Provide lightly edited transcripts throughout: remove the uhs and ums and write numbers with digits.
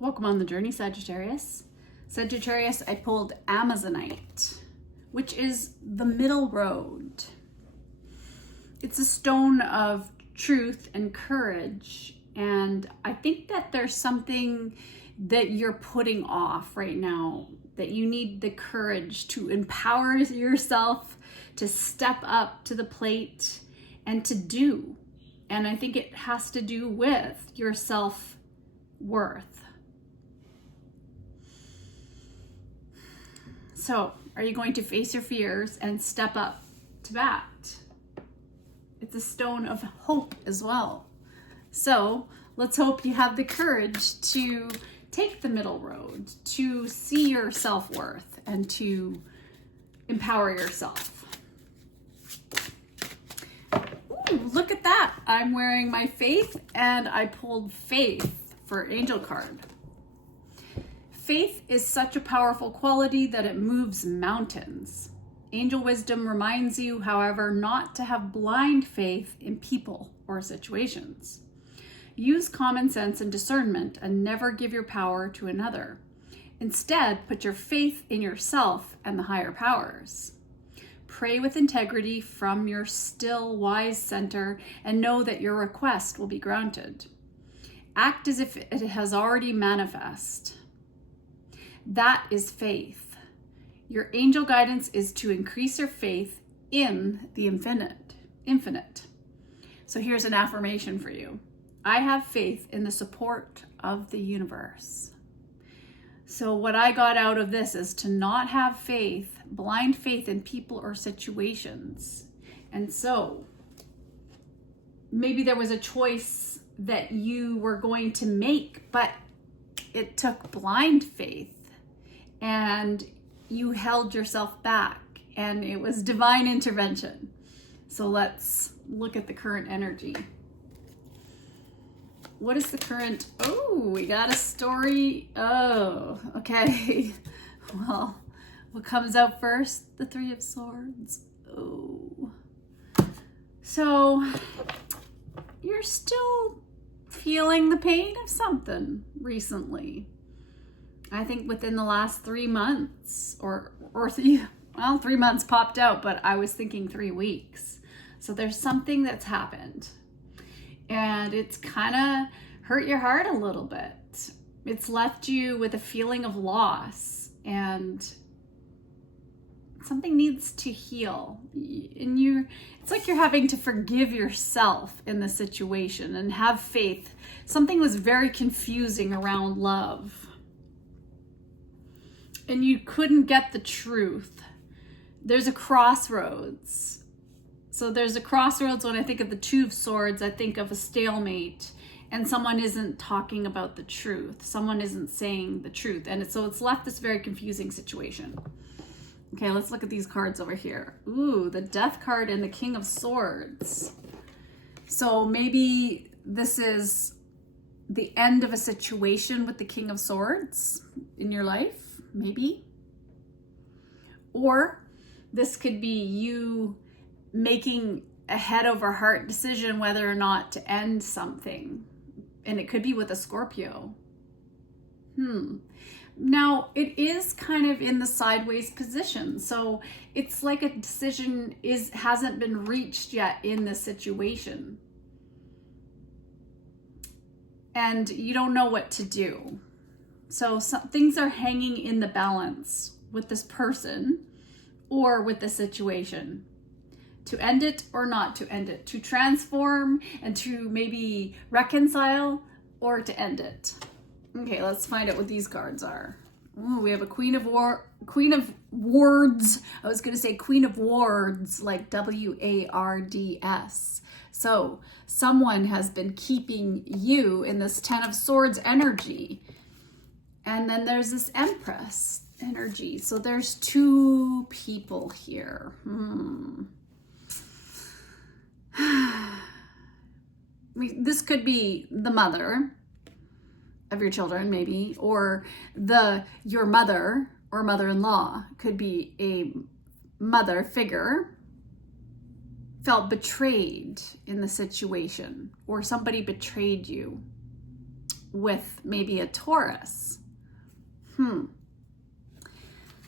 Welcome on the journey, Sagittarius. Sagittarius, I pulled Amazonite, which is the middle road. It's a stone of truth and courage. And I think that there's something that you're putting off right now, that you need the courage to empower yourself, to step up to the plate and to do. And I think it has to do with your self-worth. So, are you going to face your fears and step up to bat? It's a stone of hope as well. So, let's hope you have the courage to take the middle road, to see your self-worth, and to empower yourself. Ooh, look at that. I'm wearing my faith, and I pulled faith for angel card. Faith is such a powerful quality that it moves mountains. Angel wisdom reminds you, however, not to have blind faith in people or situations. Use common sense and discernment and never give your power to another. Instead, put your faith in yourself and the higher powers. Pray with integrity from your still wise center and know that your request will be granted. Act as if it has already manifested. That is faith. Your angel guidance is to increase your faith in the infinite. So here's an affirmation for you. I have faith in the support of the universe. So what I got out of this is to not have faith, blind faith in people or situations. And so maybe there was a choice that you were going to make, but it took blind faith. And you held yourself back, and it was divine intervention. So let's look at the current energy. What is the current? Oh, we got a story. Oh, okay. Well, what comes out first? The Three of Swords. Oh. So you're still feeling the pain of something recently. I think within the last 3 months or 3 months popped out, but I was thinking 3 weeks. So there's something that's happened and it's kind of hurt your heart a little bit. It's left you with a feeling of loss and something needs to heal. And it's like you're having to forgive yourself in the situation and have faith. Something was very confusing around love. And you couldn't get the truth. There's a crossroads. So there's a crossroads. When I think of the Two of Swords, I think of a stalemate and someone isn't talking about the truth. Someone isn't saying the truth. And so it's left this very confusing situation. Okay, let's look at these cards over here. Ooh, the Death card and the King of Swords. So maybe this is the end of a situation with the King of Swords in your life. Maybe. Or this could be you making a head over heart decision whether or not to end something. And it could be with a Scorpio. Now, it is kind of in the sideways position. So it's like a decision hasn't been reached yet in this situation. And you don't know what to do. So some things are hanging in the balance with this person or with the situation. To end it or not to end it. To transform and to maybe reconcile or to end it. Okay, let's find out what these cards are. Ooh, we have a Queen of Wards. I was going to say Queen of Wards, like W-A-R-D-S. So someone has been keeping you in this Ten of Swords energy. And then there's this Empress energy. So there's two people here. This could be the mother of your children, maybe, or your mother or mother-in-law. Could be a mother figure felt betrayed in the situation, or somebody betrayed you. with maybe a Taurus.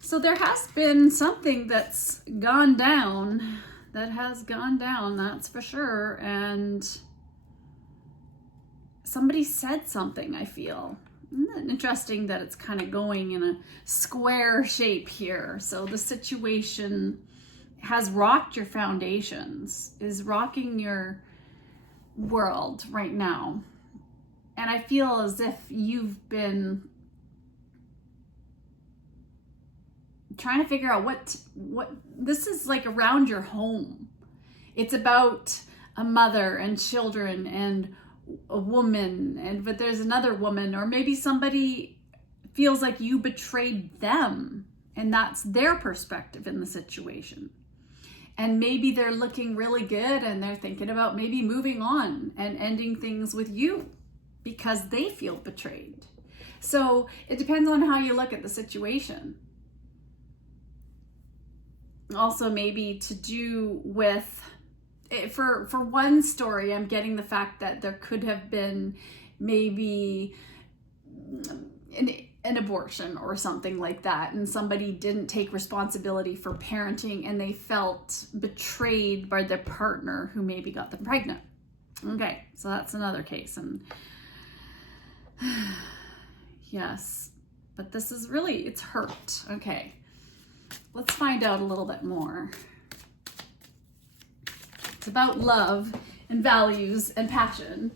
So there has been something that's gone down, that's for sure. And somebody said something, I feel. Isn't it interesting that it's kind of going in a square shape here? So the situation has rocked your foundations, is rocking your world right now. And I feel as if you've been trying to figure out what this is like around your home. It's about a mother and children and a woman, but there's another woman, or maybe somebody feels like you betrayed them, and that's their perspective in the situation. And maybe they're looking really good and they're thinking about maybe moving on and ending things with you because they feel betrayed. So it depends on how you look at the situation. Also, maybe to do with, for one story, I'm getting the fact that there could have been maybe an abortion or something like that, and somebody didn't take responsibility for parenting and they felt betrayed by their partner who maybe got them pregnant. Okay, so that's another case. And yes, but this is really, it's hurt. Okay, let's find out a little bit more. It's about love and values and passion.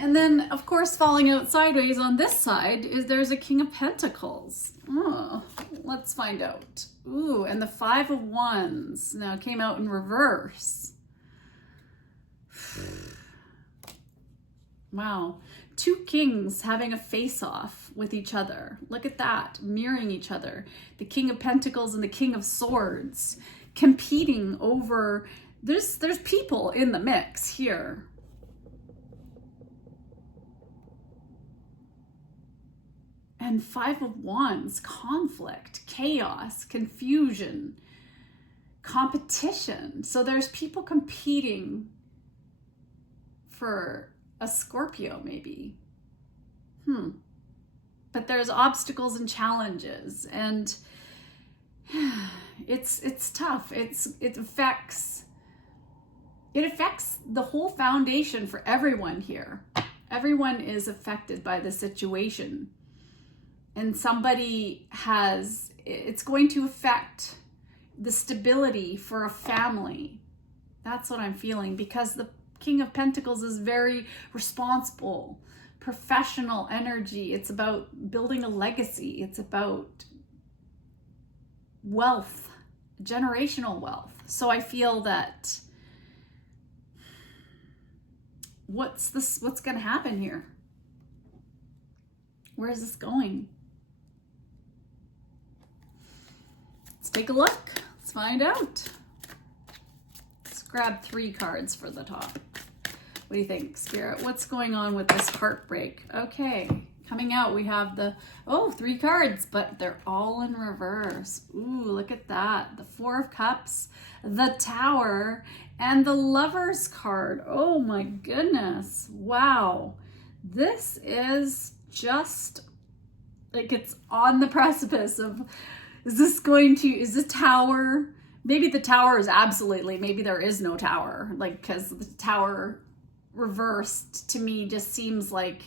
And then, of course, falling out sideways on this side is there's a King of Pentacles. Oh, let's find out. Ooh, and the Five of Wands now came out in reverse. Wow. Two kings having a face-off with each other. Look at that, mirroring each other. The King of Pentacles and the King of Swords competing over... There's people in the mix here. And Five of Wands, conflict, chaos, confusion, competition. So there's people competing for a Scorpio maybe. But there's obstacles and challenges, and it's tough. It affects the whole foundation for everyone here. Everyone is affected by the situation. And it's going to affect the stability for a family. That's what I'm feeling, because the King of Pentacles is very responsible, professional energy. It's about building a legacy. It's about wealth, generational wealth. So I feel that what's going to happen here? Where is this going? Let's take a look. Let's find out. Let's grab 3 cards for the top. What do you think, Spirit? What's going on with this heartbreak? Okay, coming out, we have 3 cards, but they're all in reverse. Ooh, look at that. The 4 of Cups, the Tower, and the Lover's card. Oh my goodness. Wow. This is just like, it's on the precipice of, is the Tower, maybe the Tower is absolutely, maybe there is no Tower, like, because the Tower reversed to me just seems like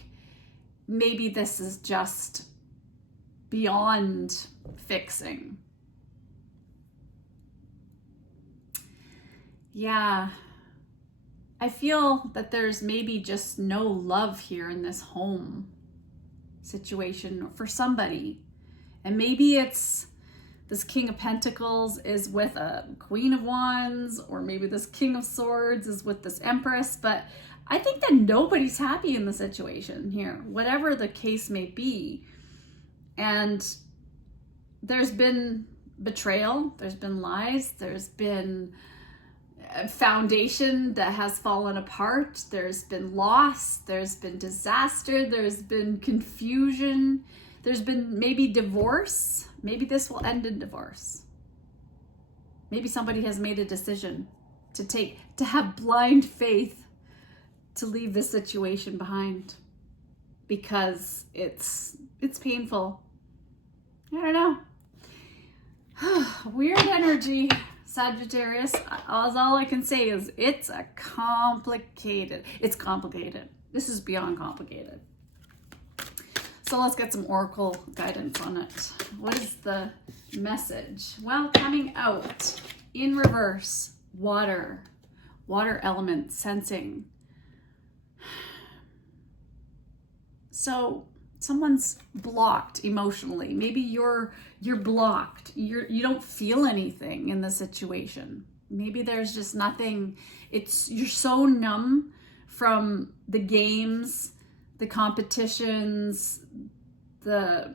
maybe this is just beyond fixing. Yeah, I feel that there's maybe just no love here in this home situation for somebody. And maybe it's this King of Pentacles is with a Queen of Wands, or maybe this King of Swords is with this Empress, but I think that nobody's happy in the situation here, whatever the case may be. And there's been betrayal, there's been lies, there's been a foundation that has fallen apart, there's been loss, there's been disaster, there's been confusion, there's been maybe divorce. Maybe this will end in divorce. Maybe somebody has made a decision to have blind faith to leave this situation behind. because it's painful. I don't know. Weird energy, Sagittarius. All I can say is it's complicated. This is beyond complicated. So let's get some oracle guidance on it. What is the message? Well, coming out in reverse, water element, sensing. So someone's blocked emotionally. Maybe you're blocked. You don't feel anything in the situation. Maybe there's just nothing. You're so numb from the games, the competitions, the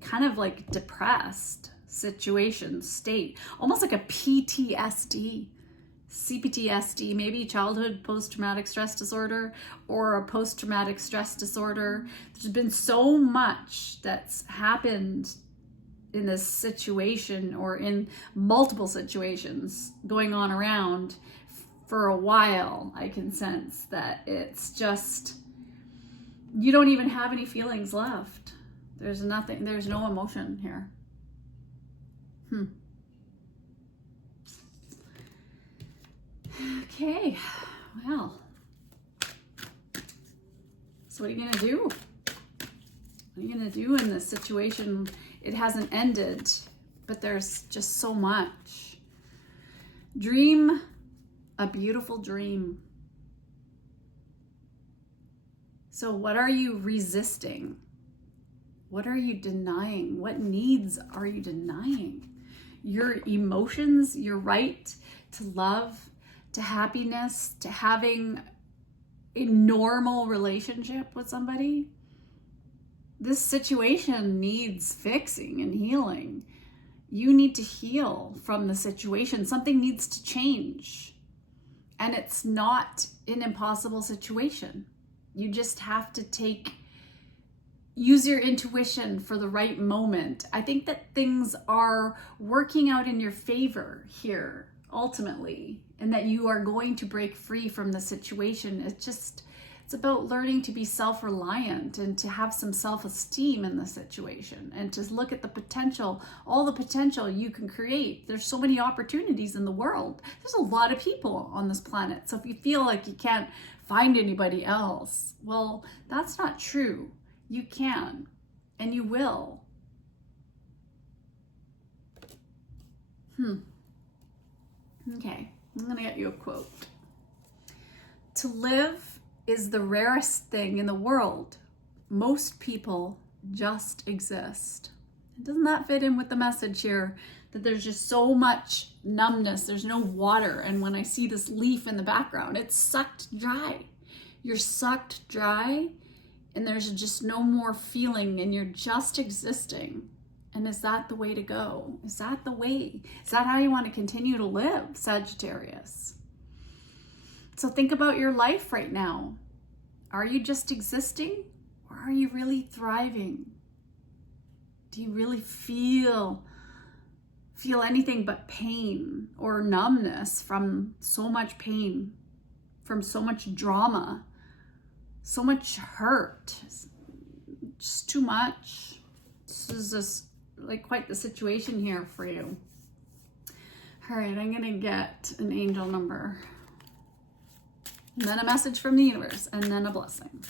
kind of like depressed situation state, almost like a PTSD, CPTSD, maybe childhood post-traumatic stress disorder or a post-traumatic stress disorder. There's been so much that's happened in this situation or in multiple situations going on around for a while. I can sense that it's just, you don't even have any feelings left. There's nothing, there's no emotion here. Okay, well, so what are you gonna do? What are you gonna do in this situation? It hasn't ended, but there's just so much. Dream a beautiful dream. So what are you resisting? What are you denying? What needs are you denying? Your emotions, your right to love, to happiness, to having a normal relationship with somebody. This situation needs fixing and healing. You need to heal from the situation. Something needs to change. And it's not an impossible situation. You just have to use your intuition for the right moment. I think that things are working out in your favor here, ultimately, and that you are going to break free from the situation. It's about learning to be self-reliant and to have some self-esteem in the situation and to look at the potential, all the potential you can create. There's so many opportunities in the world. There's a lot of people on this planet. So if you feel like you can't find anybody else, well, that's not true. You can, and you will. Okay, I'm gonna get you a quote. To live is the rarest thing in the world. Most people just exist. Doesn't that fit in with the message here? That there's just so much numbness, there's no water, and when I see this leaf in the background, it's sucked dry. You're sucked dry, and there's just no more feeling, and you're just existing. And is that the way to go? Is that the way? Is that how you want to continue to live, Sagittarius? So think about your life right now. Are you just existing, or are you really thriving? Do you really feel anything but pain or numbness from so much pain, from so much drama, so much hurt? Just too much. This is just like quite the situation here for you. All right, I'm gonna get an angel number, and then a message from the universe, and then a blessing.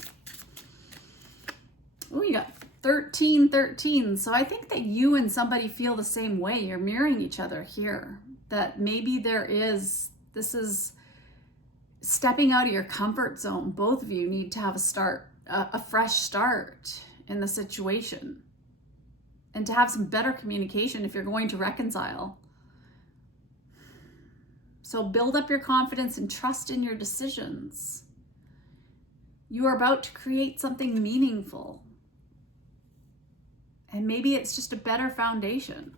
Oh, you got 1313. So I think that you and somebody feel the same way. You're mirroring each other here. That maybe this is stepping out of your comfort zone. Both of you need to have a fresh start in the situation, and to have some better communication if you're going to reconcile. So build up your confidence and trust in your decisions. You are about to create something meaningful. And maybe it's just a better foundation.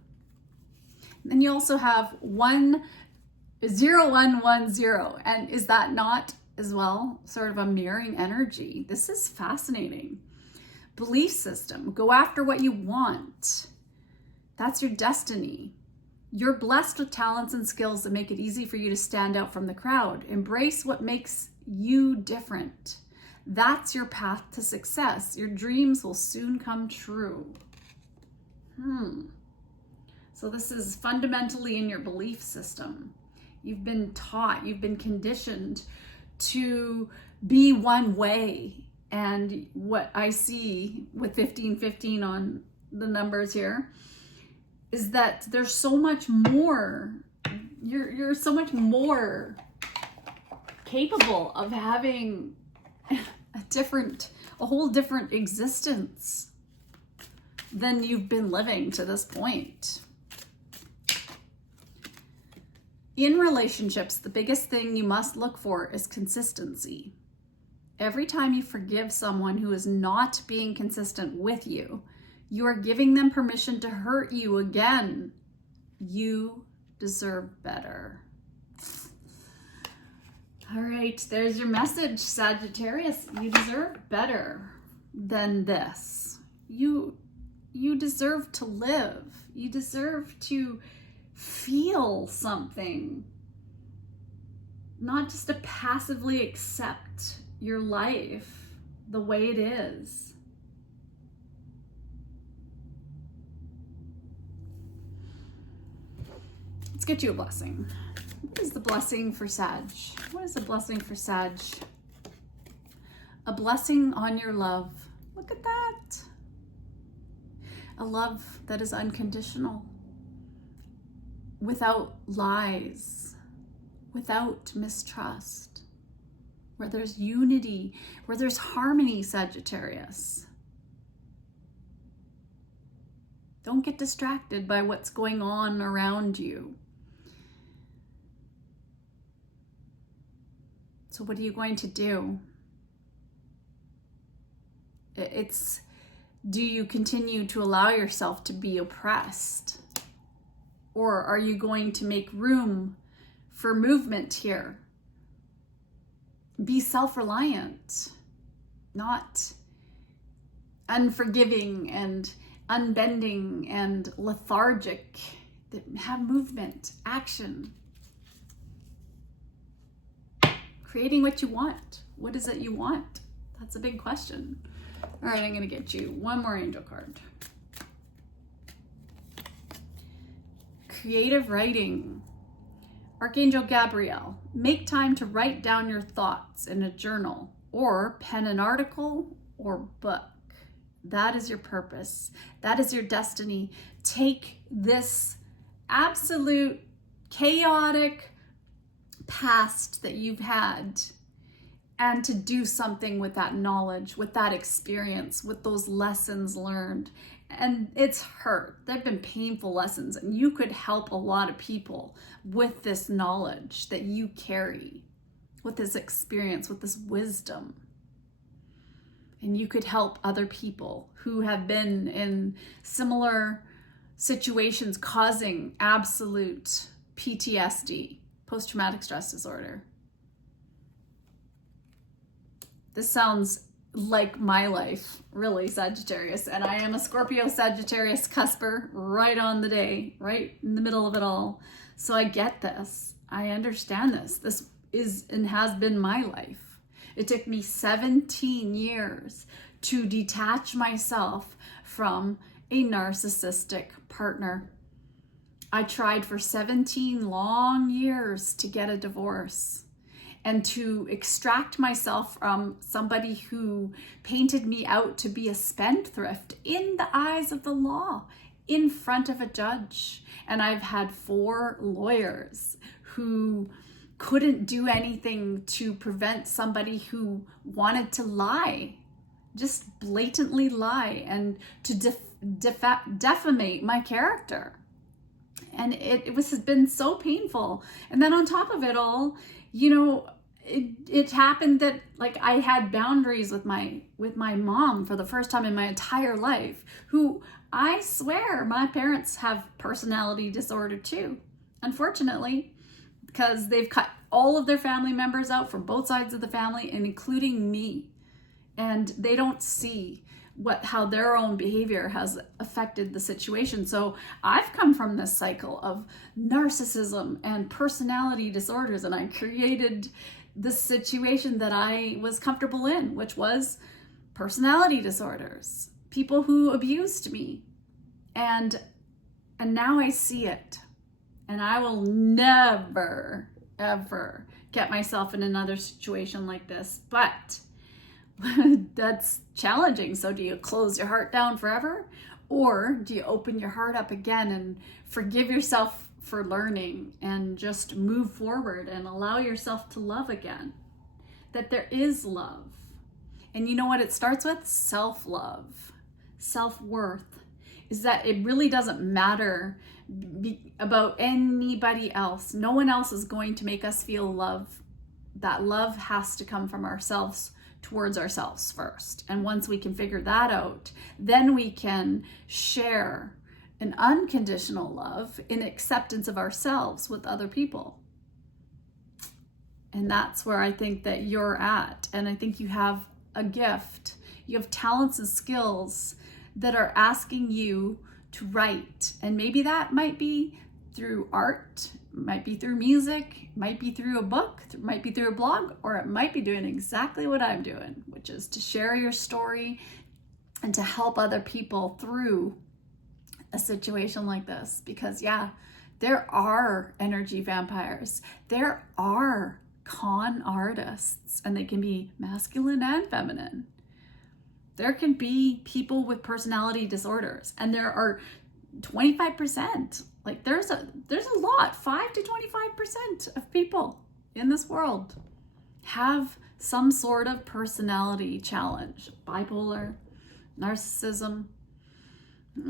And then you also have 0110. And is that not as well sort of a mirroring energy? This is fascinating. Belief system. Go after what you want. That's your destiny. You're blessed with talents and skills that make it easy for you to stand out from the crowd. Embrace what makes you different. That's your path to success. Your dreams will soon come true. So this is fundamentally in your belief system. You've been taught, you've been conditioned to be one way. And what I see with 1515 on the numbers here is that there's so much more. You're so much more capable of having a whole different existence than you've been living to this point. In relationships, the biggest thing you must look for is consistency. Every time you forgive someone who is not being consistent with you, you are giving them permission to hurt you again. You deserve better. All right, there's your message, Sagittarius. You deserve better than this. You deserve to live. You deserve to feel something, not just to passively accept your life the way it is. Let's get you a blessing. What is the blessing for Sag? What is the blessing for Sag? A blessing on your love. Look at that. A love that is unconditional, without lies, without mistrust, where there's unity, where there's harmony, Sagittarius. Don't get distracted by what's going on around you. So what are you going to do? Do you continue to allow yourself to be oppressed? Or are you going to make room for movement here? Be self-reliant, not unforgiving and unbending and lethargic. Have movement, action. Creating what you want. What is it you want? That's a big question. All right, I'm going to get you one more angel card. Creative writing. Archangel Gabriel, make time to write down your thoughts in a journal or pen an article or book. That is your purpose. That is your destiny. Take this absolute chaotic past that you've had and to do something with that knowledge, with that experience, with those lessons learned. And it's hurt. They've been painful lessons, and you could help a lot of people with this knowledge that you carry, with this experience, with this wisdom. And you could help other people who have been in similar situations causing absolute PTSD, post-traumatic stress disorder. This sounds like my life, really, Sagittarius. And I am a Scorpio Sagittarius cusper right on the day, right in the middle of it all. So I get this. I understand this. This is and has been my life. It took me 17 years to detach myself from a narcissistic partner. I tried for 17 long years to get a divorce and to extract myself from somebody who painted me out to be a spendthrift in the eyes of the law, in front of a judge. And I've had 4 lawyers who couldn't do anything to prevent somebody who wanted to lie, just blatantly lie, and to defamate my character. And it has been so painful. And then on top of it all, you know, it happened that like I had boundaries with my mom for the first time in my entire life, who I swear my parents have personality disorder too, unfortunately, because they've cut all of their family members out from both sides of the family, and including me. And they don't see how their own behavior has affected the situation. So I've come from this cycle of narcissism and personality disorders, and I created the situation that I was comfortable in, which was personality disorders, people who abused me. And now I see it. And I will never, ever get myself in another situation like this. But that's challenging. So do you close your heart down forever? Or do you open your heart up again and forgive yourself for learning and just move forward and allow yourself to love again? That there is love. And you know what it starts with? Self-love, self-worth. Is that it really doesn't matter about anybody else. No one else is going to make us feel love. That love has to come from ourselves towards ourselves first. And once we can figure that out, then we can share an unconditional love in acceptance of ourselves with other people. And that's where I think that you're at. And I think you have a gift. You have talents and skills that are asking you to write. And maybe that might be through art, might be through music, might be through a book, might be through a blog, or it might be doing exactly what I'm doing, which is to share your story and to help other people through a situation like this. Because yeah, there are energy vampires. There are con artists, and they can be masculine and feminine. There can be people with personality disorders, and there are 25%. Like there's a lot, 5 to 25% of people in this world have some sort of personality challenge, bipolar, narcissism,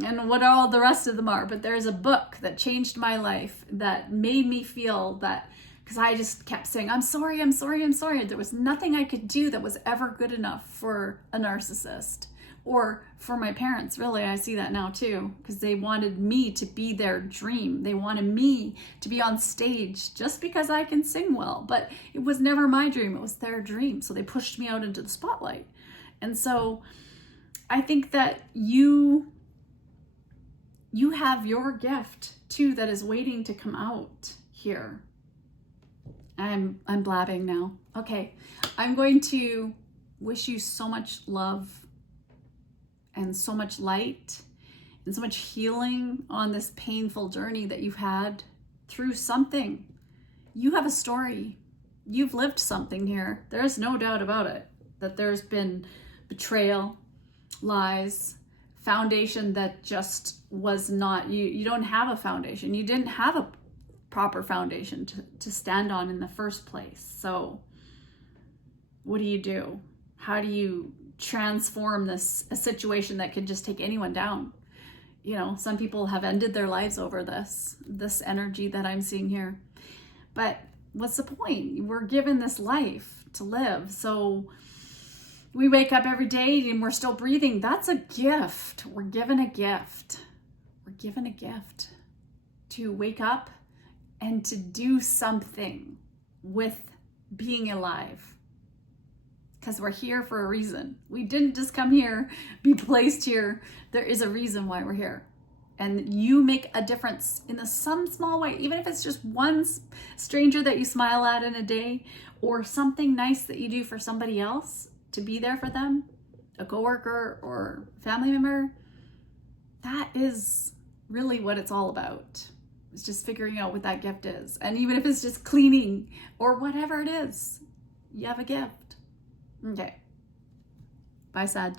and what all the rest of them are. But there's a book that changed my life that made me feel that, because I just kept saying, I'm sorry, I'm sorry, I'm sorry. There was nothing I could do that was ever good enough for a narcissist or for my parents. Really, I see that now too, because they wanted me to be their dream. They wanted me to be on stage just because I can sing well, but it was never my dream. It was their dream. So they pushed me out into the spotlight. And so I think that you have your gift too that is waiting to come out here. I'm blabbing now. Okay, I'm going to wish you so much love and so much light and so much healing on this painful journey that you've had through something. You have a story. You've lived something here. There's no doubt about it, that there's been betrayal, lies, foundation that just was not, you don't have a foundation. You didn't have a proper foundation to stand on in the first place. So what do? How do you transform a situation that could just take anyone down? You know, some people have ended their lives over this energy that I'm seeing here. But what's the point? We're given this life to live. So we wake up every day and we're still breathing. That's a gift. We're given a gift. We're given a gift to wake up and to do something with being alive. Because we're here for a reason. We didn't just come here, be placed here. There is a reason why we're here. And you make a difference in some small way, even if it's just one stranger that you smile at in a day, or something nice that you do for somebody else, to be there for them, a coworker or family member. That is really what it's all about. It's just figuring out what that gift is. And even if it's just cleaning or whatever it is, you have a gift. Okay. Bye, Sag.